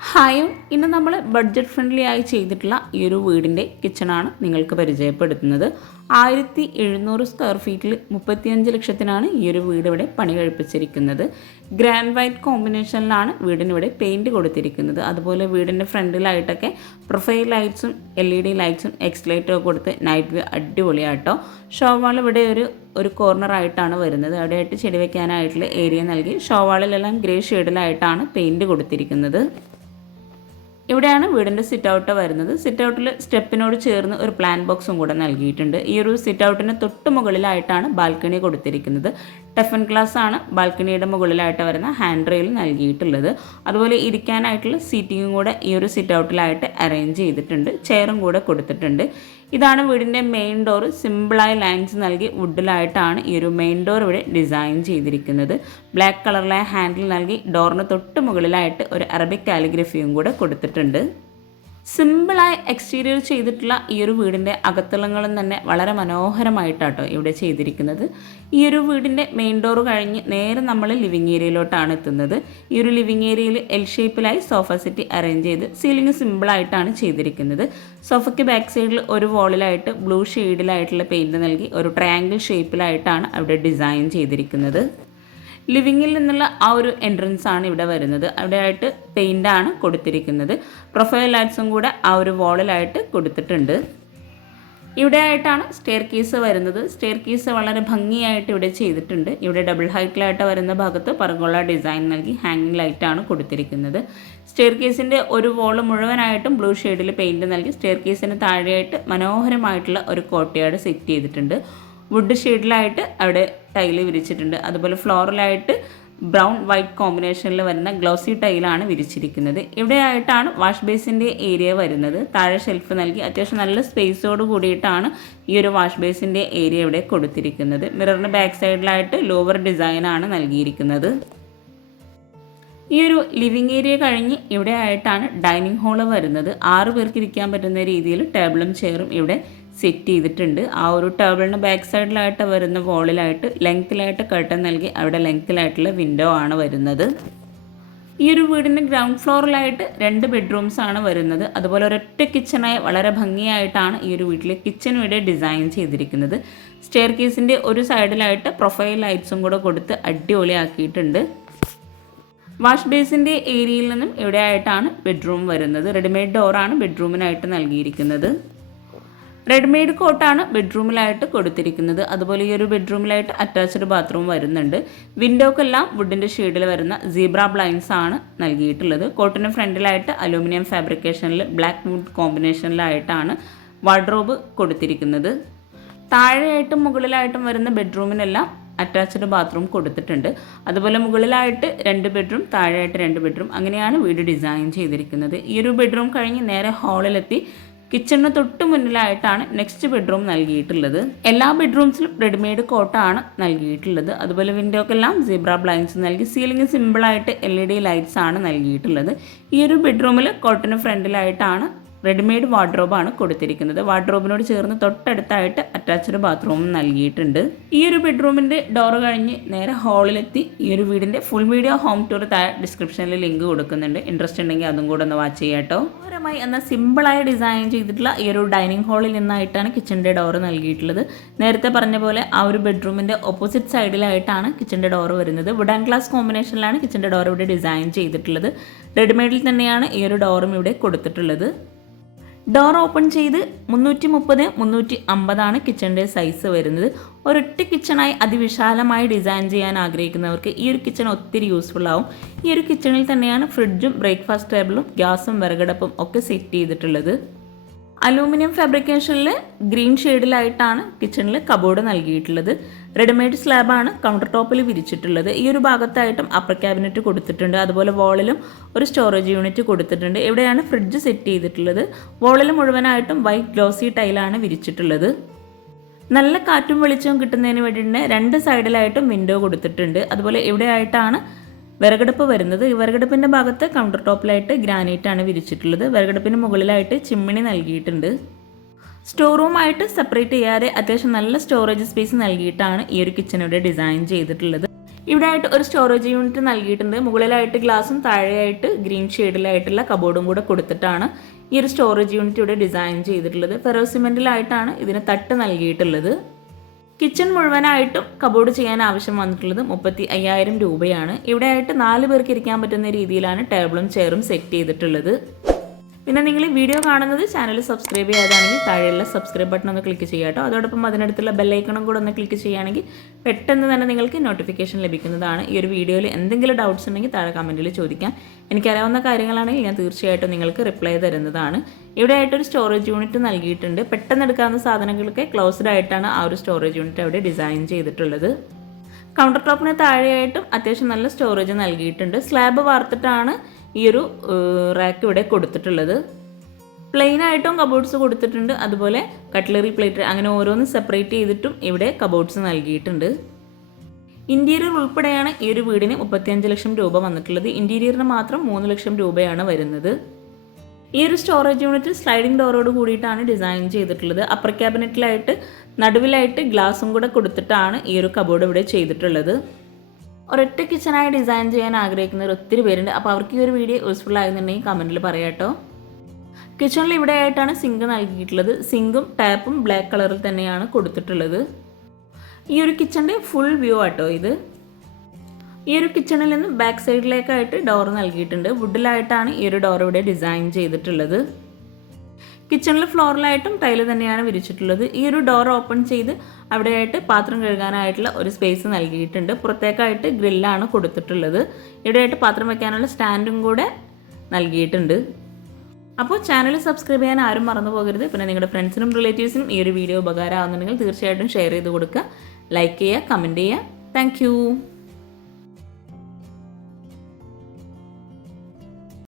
ഹായും ഇന്ന് നമ്മൾ budget friendly ആയി ചെയ്തിട്ടുള്ള ഈ ഒരു വീടിന്റെ കിച്ചണാണ് നിങ്ങൾക്ക് പരിചയപ്പെടുത്തുന്നത്. ആയിരത്തി എഴുന്നൂറ് സ്ക്വയർ ഫീറ്റിൽ മുപ്പത്തിയഞ്ച് ലക്ഷത്തിനാണ് ഈ ഒരു വീട് ഇവിടെ പണി കഴിപ്പിച്ചിരിക്കുന്നത്. ഗ്രാൻഡ് വൈറ്റ് കോമ്പിനേഷനിലാണ് വീടിനിവിടെ പെയിന്റ് കൊടുത്തിരിക്കുന്നത്. അതുപോലെ വീടിന്റെ ഫ്രണ്ടിലായിട്ടൊക്കെ പ്രൊഫൈൽ ലൈറ്റ്സും എൽ ഇ ഡി ലൈറ്റ്സും എക്സ്ലൈറ്റും ഒക്കെ കൊടുത്ത് നൈറ്റ് വ്യൂ അടിപൊളിയാട്ടോ. ഷോവാൾ ഇവിടെ ഒരു ഒരു കോർണറായിട്ടാണ് വരുന്നത്. അവിടെയായിട്ട് ചെടി വയ്ക്കാനായിട്ടുള്ള ഏരിയ നൽകി ഷോവാളിലെല്ലാം ഗ്രേ ഷെയ്ഡിലായിട്ടാണ് പെയിന്റ് കൊടുത്തിരിക്കുന്നത്. ഇവിടെയാണ് വീടിന്റെ സിറ്റ് ഔട്ട് വരുന്നത്. സിറ്റ് ഔട്ടിൽ സ്റ്റെപ്പിനോട് ചേർന്ന് ഒരു പ്ലാൻ ബോക്സും കൂടെ നൽകിയിട്ടുണ്ട്. ഈ ഒരു സിറ്റ് ഔട്ടിന് തൊട്ട് മുകളിലായിട്ടാണ് ബാൽക്കണി കൊടുത്തിരിക്കുന്നത്. ടഫൻ ഗ്ലാസ് ആണ് ബാൽക്കണിയുടെ മുകളിലായിട്ട് വരുന്ന ഹാൻഡ് റെയിൽ നൽകിയിട്ടുള്ളത്. അതുപോലെ ഇരിക്കാനായിട്ടുള്ള സീറ്റിങ്ങും കൂടെ ഈ ഒരു സിറ്റ് ഔട്ടിലായിട്ട് അറേഞ്ച് ചെയ്തിട്ടുണ്ട്. ചെയറും കൂടെ കൊടുത്തിട്ടുണ്ട്. ഇതാണ് വീടിന്റെ മെയിൻ ഡോർ സിമ്പിളായ ലൈൻസ് നൽകി വുഡിലായിട്ടാണ് ഈ ഒരു മെയിൻ ഡോർ ഇവിടെ ഡിസൈൻ ചെയ്തിരിക്കുന്നത്. ബ്ലാക്ക് കളറിലെ ഹാൻഡിൽ നൽകി ഡോറിന് തൊട്ട് മുകളിലായിട്ട് ഒരു അറബിക് കാലിഗ്രഫിയും കൂടെ കൊടുത്തിട്ടുണ്ട്. സിമ്പിളായി എക്സ്റ്റീരിയർ ചെയ്തിട്ടുള്ള ഈ ഒരു വീടിന്റെ അകത്തളങ്ങളും തന്നെ വളരെ മനോഹരമായിട്ടാട്ടോ ഇവിടെ ചെയ്തിരിക്കുന്നത്. ഈ ഒരു വീടിന്റെ മെയിൻ ഡോർ കഴിഞ്ഞ് നേരെ നമ്മൾ ലിവിങ് ഏരിയയിലോട്ടാണ് എത്തുന്നത്. ഈ ഒരു ലിവിങ് ഏരിയയിൽ എൽ ഷേപ്പിലായി സോഫ സെറ്റ് അറേഞ്ച് ചെയ്ത് സീലിംഗ് സിമ്പിളായിട്ടാണ് ചെയ്തിരിക്കുന്നത്. സോഫയ്ക്ക് ബാക്ക് സൈഡിൽ ഒരു വോളിലായിട്ട് ബ്ലൂ ഷെയ്ഡിലായിട്ടുള്ള പെയിന്റ് നൽകി ഒരു ട്രയാങ്കിൾ ഷേപ്പിലായിട്ടാണ് അവിടെ ഡിസൈൻ ചെയ്തിരിക്കുന്നത്. ലിവിങ്ങിൽ നിന്നുള്ള ആ ഒരു എൻട്രൻസ് ആണ് ഇവിടെ വരുന്നത്. അവിടെയായിട്ട് ആണ് കൊടുത്തിരിക്കുന്നത്. പ്രൊഫൈൽ ലൈറ്റ്സും കൂടെ ആ ഒരു വോളിലായിട്ട് കൊടുത്തിട്ടുണ്ട്. ഇവിടെ ആയിട്ടാണ് സ്റ്റെയർ കേസ് വരുന്നത്. സ്റ്റെയർ കേസ് വളരെ ഭംഗിയായിട്ട് ഇവിടെ ചെയ്തിട്ടുണ്ട്. ഇവിടെ ഡബിൾ ഹൈറ്റിലായിട്ട് വരുന്ന ഭാഗത്ത് പറഗോള ഡിസൈൻ നൽകി ഹാങ്ങിങ് ലൈറ്റാണ് കൊടുത്തിരിക്കുന്നത്. സ്റ്റെയർ കേസിന്റെ ഒരു വോൾ മുഴുവനായിട്ടും ബ്ലൂ ഷെയ്ഡിൽ പെയിന്റ് നൽകി സ്റ്റെയർ കേസിന് താഴെയായിട്ട് മനോഹരമായിട്ടുള്ള ഒരു കോട്ടയാട് സെറ്റ് ചെയ്തിട്ടുണ്ട്. വുഡ് ഷെയ്ഡിലായിട്ട് അവിടെ ടൈൽ വിരിച്ചിട്ടുണ്ട്. അതുപോലെ ഫ്ലോറലായിട്ട് ബ്രൗൺ വൈറ്റ് കോമ്പിനേഷനിൽ വരുന്ന ഗ്ലൗസി ടൈലാണ് വിരിച്ചിരിക്കുന്നത്. ഇവിടെ ആയിട്ടാണ് വാഷ് ബേസിന്റെ ഏരിയ വരുന്നത്. താഴെ ഷെൽഫ് നൽകി അത്യാവശ്യം നല്ല സ്പേസോട് കൂടിയിട്ടാണ് ഈ ഒരു വാഷ് ബേസിന്റെ ഏരിയ ഇവിടെ കൊടുത്തിരിക്കുന്നത്. മിററിന് ബാക്ക് സൈഡിലായിട്ട് ലോവർ ഡിസൈനാണ് നൽകിയിരിക്കുന്നത്. ഈ ഒരു ലിവിങ് ഏരിയ കഴിഞ്ഞ് ഇവിടെ ആയിട്ടാണ് ഡൈനിങ് ഹാൾ വരുന്നത്. ആറ് പേർക്ക് ഇരിക്കാൻ പറ്റുന്ന രീതിയിൽ ടേബിളും ചെയറും ഇവിടെ സെറ്റ് ചെയ്തിട്ടുണ്ട്. ആ ഒരു ടേബിളിന് ബാക്ക് സൈഡിലായിട്ട് വരുന്ന വോളിലായിട്ട് ലെങ്ത്തിലായിട്ട് കർട്ടൻ നൽകി അവിടെ ലെങ്ത്തിലായിട്ടുള്ള വിൻഡോ ആണ് വരുന്നത്. ഈ ഒരു വീടിന്റെ ഗ്രൗണ്ട് ഫ്ലോറിലായിട്ട് രണ്ട് ബെഡ്റൂംസ് ആണ് വരുന്നത്. അതുപോലെ ഒരൊറ്റ കിച്ചണായി വളരെ ഭംഗിയായിട്ടാണ് ഈ ഒരു വീട്ടിലെ കിച്ചൺ ഇവിടെ ഡിസൈൻ ചെയ്തിരിക്കുന്നത്. സ്റ്റെയർ കേസിന്റെ ഒരു സൈഡിലായിട്ട് പ്രൊഫൈൽ ലൈറ്റ്സും കൂടെ കൊടുത്ത് അടിപൊളിയാക്കിയിട്ടുണ്ട്. വാഷ് ബേസിന്റെ ഏരിയയിൽ നിന്നും ഇവിടെയായിട്ടാണ് ബെഡ്റൂം വരുന്നത്. റെഡിമെയ്ഡ് ഡോറാണ് ബെഡ്റൂമിനായിട്ട് നൽകിയിരിക്കുന്നത്. റെഡിമെയ്ഡ് കോട്ടാണ് ബെഡ്റൂമിലായിട്ട് കൊടുത്തിരിക്കുന്നത്. അതുപോലെ ഈ ഒരു ബെഡ്റൂമിലായിട്ട് അറ്റാച്ച്ഡ് ബാത്റൂം വരുന്നുണ്ട്. വിൻഡോക്കെല്ലാം വുഡിന്റെ ഷീഡിൽ വരുന്ന സീബ്ര ബ്ലൈൻസ് ആണ് നൽകിയിട്ടുള്ളത്. കോട്ടിന് ഫ്രണ്ടിലായിട്ട് അലൂമിനിയം ഫാബ്രിക്കേഷനിൽ ബ്ലാക്ക് വുഡ് കോമ്പിനേഷനിലായിട്ടാണ് വാർഡ്രോബ് കൊടുത്തിരിക്കുന്നത്. താഴെയായിട്ടും മുകളിലായിട്ടും വരുന്ന ബെഡ്റൂമിനെല്ലാം അറ്റാച്ച്ഡ് ബാത്റൂം കൊടുത്തിട്ടുണ്ട്. അതുപോലെ മുകളിലായിട്ട് രണ്ട് ബെഡ്റൂം താഴെയായിട്ട് രണ്ട് ബെഡ്റൂം അങ്ങനെയാണ് വീട് ഡിസൈൻ ചെയ്തിരിക്കുന്നത്. ഈ ഒരു ബെഡ്റൂം കഴിഞ്ഞ് നേരെ ഹാളിലെത്തി കിച്ചണിന് തൊട്ട് മുന്നിലായിട്ടാണ് നെക്സ്റ്റ് ബെഡ്റൂം നൽകിയിട്ടുള്ളത്. എല്ലാ ബെഡ്റൂംസിലും റെഡിമെയ്ഡ് കോട്ടാണ് നൽകിയിട്ടുള്ളത്. അതുപോലെ വിൻഡോക്കെല്ലാം സീബ്ര ബ്ലൈൻസ് നൽകി സീലിംഗ് സിമ്പിളായിട്ട് എൽ ഇ ഡി ലൈറ്റ്സ് ആണ് നൽകിയിട്ടുള്ളത്. ഈ ഒരു ബെഡ്റൂമിൽ കോട്ടിന് ഫ്രണ്ടിലായിട്ടാണ് റെഡിമെയ്ഡ് വാർഡ്രോബാണ് കൊടുത്തിരിക്കുന്നത്. വാർഡ്രോബിനോട് ചേർന്ന് തൊട്ടടുത്തായിട്ട് അറ്റാച്ച്ഡ് ബാത്റൂമും നൽകിയിട്ടുണ്ട്. ഈ ഒരു ബെഡ്റൂമിന്റെ ഡോർ കഴിഞ്ഞ് നേരെ ഹാളിലെത്തി ഈ ഒരു വീടിന്റെ ഫുൾ വീഡിയോ ഹോം ടൂർ താഴെ ഡിസ്ക്രിപ്ഷനിൽ ലിങ്ക് കൊടുക്കുന്നുണ്ട്. ഇൻട്രസ്റ്റ് ഉണ്ടെങ്കിൽ അതും കൂടെ ഒന്ന് വാച്ച് ചെയ്യാം കേട്ടോ. മനോഹരമായി എന്നാൽ സിമ്പിളായി ഡിസൈൻ ചെയ്തിട്ടുള്ള ഈ ഒരു ഡൈനിങ് ഹാളിൽ നിന്നായിട്ടാണ് കിച്ചന്റെ ഡോർ നൽകിയിട്ടുള്ളത്. നേരത്തെ പറഞ്ഞ പോലെ ആ ഒരു ബെഡ്റൂമിന്റെ ഓപ്പോസിറ്റ് സൈഡിലായിട്ടാണ് കിച്ചന്റെ ഡോർ വരുന്നത്. വുഡ് ആൻഡ് ഗ്ലാസ് കോമ്പിനേഷനിലാണ് കിച്ചന്റെ ഡോർ ഇവിടെ ഡിസൈൻ ചെയ്തിട്ടുള്ളത്. റെഡിമെയ്ഡിൽ തന്നെയാണ് ഈ ഒരു ഡോറും ഇവിടെ കൊടുത്തിട്ടുള്ളത്. ഡോർ ഓപ്പൺ ചെയ്ത് മുന്നൂറ്റി മുപ്പത് മുന്നൂറ്റി അമ്പതാണ് കിച്ചണിന്റെ സൈസ് വരുന്നത്. ഒരൊറ്റ കിച്ചണായി അതിവിശാലമായി ഡിസൈൻ ചെയ്യാൻ ആഗ്രഹിക്കുന്നവർക്ക് ഈ ഒരു കിച്ചൺ ഒത്തിരി യൂസ്ഫുൾ ആവും. ഈ ഒരു കിച്ചണിൽ തന്നെയാണ് ഫ്രിഡ്ജും ബ്രേക്ക്ഫാസ്റ്റ് ടേബിളും ഗ്യാസും വിറകടപ്പും ഒക്കെ സെറ്റ് ചെയ്തിട്ടുള്ളത്. അലൂമിനിയം ഫാബ്രിക്കേഷനിൽ ഗ്രീൻ ഷെയ്ഡിലായിട്ടാണ് കിച്ചണിൽ കബോർഡ് നൽകിയിട്ടുള്ളത്. റെഡിമെയ്ഡ് സ്ലാബാണ് കൗണ്ടർ ടോപ്പിൽ വിരിച്ചിട്ടുള്ളത്. ഈ ഒരു ഭാഗത്തായിട്ടും അപ്പർ ക്യാബിനറ്റ് കൊടുത്തിട്ടുണ്ട്. അതുപോലെ വോളിലും ഒരു സ്റ്റോറേജ് യൂണിറ്റ് കൊടുത്തിട്ടുണ്ട്. ഇവിടെയാണ് ഫ്രിഡ്ജ് സെറ്റ് ചെയ്തിട്ടുള്ളത്. വോളിൽ മുഴുവനായിട്ടും വൈറ്റ് ഗ്ലോസി ടൈലാണ് വിരിച്ചിട്ടുള്ളത്. നല്ല കാറ്റും വെളിച്ചവും കിട്ടുന്നതിന് വേണ്ടിയിട്ട് രണ്ട് സൈഡിലായിട്ടും വിൻഡോ കൊടുത്തിട്ടുണ്ട്. അതുപോലെ ഇവിടെയായിട്ടാണ് വിറകടുപ്പ് വരുന്നത്. വിറകടുപ്പിന്റെ ഭാഗത്ത് കൗണ്ടർ ടോപ്പിലായിട്ട് ഗ്രാനൈറ്റ് ആണ് വിരിച്ചിട്ടുള്ളത്. വിറകടുപ്പിന് മുകളിലായിട്ട് ചിമ്മിണി നൽകിയിട്ടുണ്ട്. സ്റ്റോർ റൂമായിട്ട് സെപ്പറേറ്റ് ചെയ്യാതെ അത്യാവശ്യം നല്ല സ്റ്റോറേജ് സ്പേസ് നൽകിയിട്ടാണ് ഈ ഒരു കിച്ചൺ ഇവിടെ ഡിസൈൻ ചെയ്തിട്ടുള്ളത്. ഇവിടെ ആയിട്ട് ഒരു സ്റ്റോറേജ് യൂണിറ്റ് നൽകിയിട്ടുണ്ട്. മുകളിലായിട്ട് ഗ്ലാസും താഴെയായിട്ട് ഗ്രീൻ ഷെയ്ഡിലായിട്ടുള്ള കബോർഡും കൂടെ കൊടുത്തിട്ടാണ് ഈ ഒരു സ്റ്റോറേജ് യൂണിറ്റ് ഇവിടെ ഡിസൈൻ ചെയ്തിട്ടുള്ളത്. ഫെറോ സിമെന്റിലായിട്ടാണ് ഇതിന് തട്ട് നൽകിയിട്ടുള്ളത്. കിച്ചൺ മുഴുവനായിട്ടും കബോർഡ് ചെയ്യാൻ ആവശ്യം വന്നിട്ടുള്ളത് മുപ്പത്തി അയ്യായിരം രൂപയാണ്. ഇവിടെ ആയിട്ട് നാല് പേർക്ക് ഇരിക്കാൻ പറ്റുന്ന രീതിയിലാണ് ടേബിളും ചെയറും സെറ്റ് ചെയ്തിട്ടുള്ളത്. പിന്നെ നിങ്ങൾ ഈ വീഡിയോ കാണുന്നത് ചാനൽ സബ്സ്ക്രൈബ് ചെയ്യാതാണെങ്കിൽ താഴെയുള്ള സബ്സ്ക്രൈബ് ബട്ടൺ ഒന്ന് ക്ലിക്ക് ചെയ്യുക കേട്ടോ. അതോടൊപ്പം അതിനടുത്തുള്ള ബെല്ലൈക്കണും കൂടെ ഒന്ന് ക്ലിക്ക് ചെയ്യുകയാണെങ്കിൽ പെട്ടെന്ന് തന്നെ നിങ്ങൾക്ക് നോട്ടിഫിക്കേഷൻ ലഭിക്കുന്നതാണ്. ഈ ഒരു വീഡിയോയിൽ എന്തെങ്കിലും ഡൗട്ട്സ് ഉണ്ടെങ്കിൽ താഴെ കമന്റിൽ ചോദിക്കാം. എനിക്കറിയാവുന്ന കാര്യങ്ങളാണെങ്കിൽ ഞാൻ തീർച്ചയായിട്ടും നിങ്ങൾക്ക് റിപ്ലൈ തരുന്നതാണ്. ഇവിടെ ആയിട്ടൊരു സ്റ്റോറേജ് യൂണിറ്റ് നൽകിയിട്ടുണ്ട്. പെട്ടെന്ന് എടുക്കാവുന്ന സാധനങ്ങളൊക്കെ ക്ലോസ്ഡ് ആയിട്ടാണ് ആ ഒരു സ്റ്റോറേജ് യൂണിറ്റ് അവിടെ ഡിസൈൻ ചെയ്തിട്ടുള്ളത്. കൗണ്ടർ ടോപ്പിന് താഴെയായിട്ടും അത്യാവശ്യം നല്ല സ്റ്റോറേജ് നൽകിയിട്ടുണ്ട്. സ്ലാബ് വാർത്തിട്ടാണ് ഈ ഒരു റാക്ക് ഇവിടെ കൊടുത്തിട്ടുള്ളത്. പ്ലെയിൻ ആയിട്ടും കബോർഡ്സ് കൊടുത്തിട്ടുണ്ട്. അതുപോലെ കട്ട്ലറി പ്ലേറ്റ് അങ്ങനെ ഓരോന്ന് സെപ്പറേറ്റ് ചെയ്തിട്ടും ഇവിടെ കബോർഡ്സ് നൽകിയിട്ടുണ്ട്. ഇന്റീരിയർ ഉൾപ്പെടെയാണ് ഈ ഒരു വീടിന് മുപ്പത്തിയഞ്ച് ലക്ഷം രൂപ വന്നിട്ടുള്ളത്. ഇന്റീരിയറിന് മാത്രം മൂന്ന് ലക്ഷം രൂപയാണ് വരുന്നത്. ഈ ഒരു സ്റ്റോറേജ് യൂണിറ്റ് സ്ലൈഡിംഗ് ഡോറോട് കൂടിയിട്ടാണ് ഡിസൈൻ ചെയ്തിട്ടുള്ളത്. അപ്പർ ക്യാബിനറ്റിലായിട്ട് നടുവിലായിട്ട് ഗ്ലാസും കൂടെ കൊടുത്തിട്ടാണ് ഈ ഒരു കബോർഡ് ഇവിടെ ചെയ്തിട്ടുള്ളത്. ഒരൊറ്റ കിച്ചണായി ഡിസൈൻ ചെയ്യാൻ ആഗ്രഹിക്കുന്നവർ ഒത്തിരി പേരുണ്ട്. അപ്പോൾ അവർക്ക് ഈ ഒരു വീഡിയോ യൂസ്ഫുൾ ആകുന്നുണ്ടെങ്കിൽ കമന്റിൽ പറയാട്ടോ കിച്ചണിൽ ഇവിടെ ആയിട്ടാണ് സിങ്ക് നൽകിയിട്ടുള്ളത്. സിങ്കും ടാപ്പും ബ്ലാക്ക് കളറിൽ തന്നെയാണ് കൊടുത്തിട്ടുള്ളത്. ഈ ഒരു കിച്ചണിന്റെ ഫുൾ വ്യൂ ആട്ടോ ഇത്. ഈ ഒരു കിച്ചണിൽ നിന്ന് ബാക്ക് സൈഡിലേക്കായിട്ട് ഡോർ നൽകിയിട്ടുണ്ട്. വുഡിലായിട്ടാണ് ഈ ഒരു ഡോർ ഇവിടെ ഡിസൈൻ ചെയ്തിട്ടുള്ളത്. കിച്ചണിൽ ഫ്ലോറിലായിട്ടും ടൈൽ തന്നെയാണ് വിരിച്ചിട്ടുള്ളത്. ഈ ഒരു ഡോർ ഓപ്പൺ ചെയ്ത് അവിടെയായിട്ട് പാത്രം കഴുകാനായിട്ടുള്ള ഒരു സ്പേസ് നൽകിയിട്ടുണ്ട്. പുറത്തേക്കായിട്ട് ഗ്രില്ലാണ് കൊടുത്തിട്ടുള്ളത്. ഇവിടെയായിട്ട് പാത്രം വയ്ക്കാനുള്ള സ്റ്റാൻഡും കൂടെ നൽകിയിട്ടുണ്ട്. അപ്പോൾ ചാനൽ സബ്സ്ക്രൈബ് ചെയ്യാൻ ആരും മറന്നു പോകരുത്. പിന്നെ നിങ്ങളുടെ ഫ്രണ്ട്സിനും റിലേറ്റീവ്സിനും ഈ ഒരു വീഡിയോ ഉപകാരമാകുന്നുണ്ടെങ്കിൽ തീർച്ചയായിട്ടും ഷെയർ ചെയ്ത് കൊടുക്കുക. ലൈക്ക് ചെയ്യുക കമന്റ് ചെയ്യുക. താങ്ക്